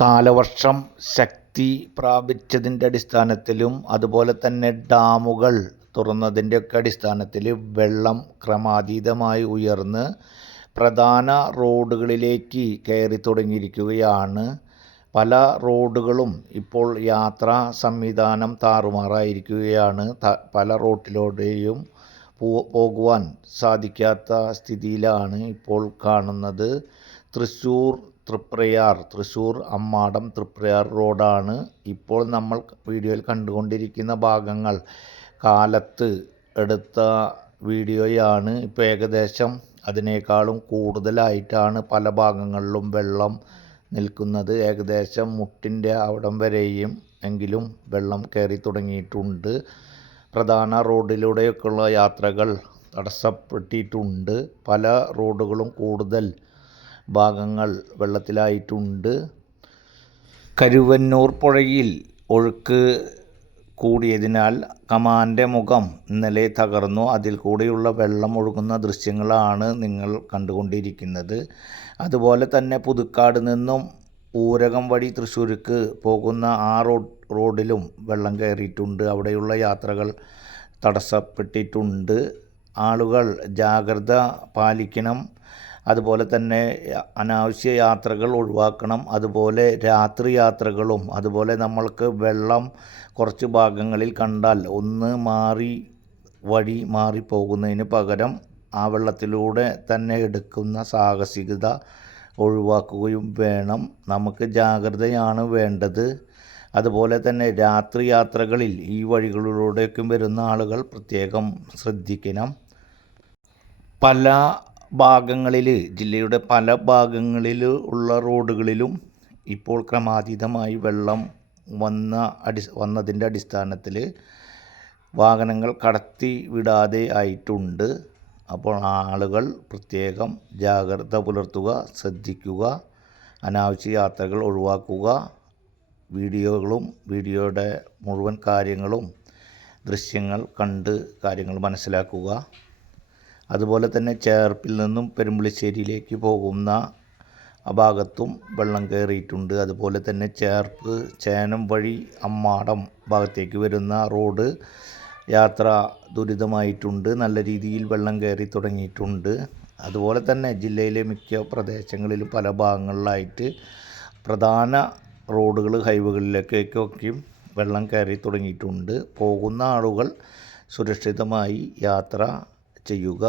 കാലവർഷം ശക്തി പ്രാപിച്ചതിന്റെ അടിസ്ഥാനത്തിലും അതുപോലെ തന്നെ ഡാമുകൾ തുറന്നതിന്റെയൊക്കെ അടിസ്ഥാനത്തിൽ വെള്ളം ക്രമാതീതമായി ഉയർന്ന് പ്രധാന റോഡുകളിലേക്ക് കയറി തുടങ്ങിയിരിക്കുകയാണ്. പല റോഡുകളും ഇപ്പോൾ യാത്രാ സംവിധാനം താറുമാറായിരിക്കുകയാണ്. പല റോട്ടിലൂടെയും പോകുവാൻ സാധിക്കാത്ത സ്ഥിതിയിലാണ് ഇപ്പോൾ കാണുന്നത്. തൃശ്ശൂർ തൃപ്രയാർ തൃശ്ശൂർ അമ്മാടം തൃപ്രയാർ റോഡാണ് ഇപ്പോൾ നമ്മൾ വീഡിയോയിൽ കണ്ടുകൊണ്ടിരിക്കുന്ന ഭാഗങ്ങൾ. കാലത്ത് എടുത്ത വീഡിയോയാണ് ഇപ്പോൾ ഏകദേശം അതിനേക്കാളും കൂടുതലായിട്ടാണ് പല ഭാഗങ്ങളിലും വെള്ളം നിൽക്കുന്നത്. ഏകദേശം മുട്ടിന്റെ അവിടം വരെയും എങ്കിലും വെള്ളം കയറി തുടങ്ങിയിട്ടുണ്ട്. പ്രധാന റോഡിലൂടെയൊക്കെയുള്ള യാത്രകൾ തടസ്സപ്പെട്ടിട്ടുണ്ട്. പല റോഡുകളും കൂടുതൽ ഭാഗങ്ങൾ വെള്ളത്തിലായിട്ടുണ്ട്. കരുവന്നൂർ പുഴയിൽ ഒഴുക്ക് കൂടിയതിനാൽ കമാന്റെ മുഖം ഇന്നലെ തകർന്നു. അതിൽ കൂടെയുള്ള വെള്ളം ഒഴുകുന്ന ദൃശ്യങ്ങളാണ് നിങ്ങൾ കണ്ടുകൊണ്ടിരിക്കുന്നത്. അതുപോലെ തന്നെ പുതുക്കാട് നിന്നും ഊരകം വഴി തൃശ്ശൂർക്ക് പോകുന്ന ആ റോഡ് റോഡിലും വെള്ളം കയറിയിട്ടുണ്ട്. അവിടെയുള്ള യാത്രകൾ തടസ്സപ്പെട്ടിട്ടുണ്ട്. ആളുകൾ ജാഗ്രത പാലിക്കണം. അതുപോലെ തന്നെ അനാവശ്യ യാത്രകൾ ഒഴിവാക്കണം. അതുപോലെ രാത്രി യാത്രകളും. അതുപോലെ നമ്മൾക്ക് വെള്ളം കുറച്ച് ഭാഗങ്ങളിൽ കണ്ടാൽ ഒന്ന് മാറി വഴി മാറിപ്പോകുന്നതിന് പകരം ആ വെള്ളത്തിലൂടെ തന്നെ എടുക്കുന്ന സാഹസികത ഒഴിവാക്കുകയും വേണം. നമുക്ക് ജാഗ്രതയാണ് വേണ്ടത്. അതുപോലെ തന്നെ രാത്രി യാത്രകളിൽ ഈ വഴികളിലൂടെയൊക്കെ വരുന്ന ആളുകൾ പ്രത്യേകം ശ്രദ്ധിക്കണം. പല ഭാഗങ്ങളിൽ ജില്ലയുടെ പല ഭാഗങ്ങളിൽ ഉള്ള റോഡുകളിലും ഇപ്പോൾ ക്രമാതീതമായി വെള്ളം വന്ന അടി വന്നതിന്റെ അടിസ്ഥാനത്തിൽ വാഹനങ്ങൾ കടത്തി വിടാതെ ആയിട്ടുണ്ട്. അപ്പോൾ ആളുകൾ പ്രത്യേകം ജാഗ്രത പുലർത്തുക ശ്രദ്ധിക്കുക അനാവശ്യ യാത്രകൾ ഒഴിവാക്കുക വീഡിയോകളും വീഡിയോയുടെ മുഴുവൻ കാര്യങ്ങളും ദൃശ്യങ്ങൾ കണ്ട് കാര്യങ്ങൾ മനസ്സിലാക്കുക. അതുപോലെ തന്നെ ചേർപ്പിൽ നിന്നും പെരുമ്പളിശ്ശേരിയിലേക്ക് പോകുന്ന ഭാഗത്തും വെള്ളം കയറിയിട്ടുണ്ട്. അതുപോലെ തന്നെ ചേർപ്പ് ചേനം വഴി അമ്മാടം ഭാഗത്തേക്ക് വരുന്ന റോഡ് യാത്ര ദുരിതമായിട്ടുണ്ട്. നല്ല രീതിയിൽ വെള്ളം കയറി തുടങ്ങിയിട്ടുണ്ട്. അതുപോലെ തന്നെ ജില്ലയിലെ മിക്ക പ്രദേശങ്ങളിലും പല ഭാഗങ്ങളിലായിട്ട് പ്രധാന റോഡുകൾ ഹൈവേകളിലേക്കൊക്കെയും വെള്ളം കയറി തുടങ്ങിയിട്ടുണ്ട്. പോകുന്ന ആളുകൾ സുരക്ഷിതമായി യാത്ര ചെയ്യുക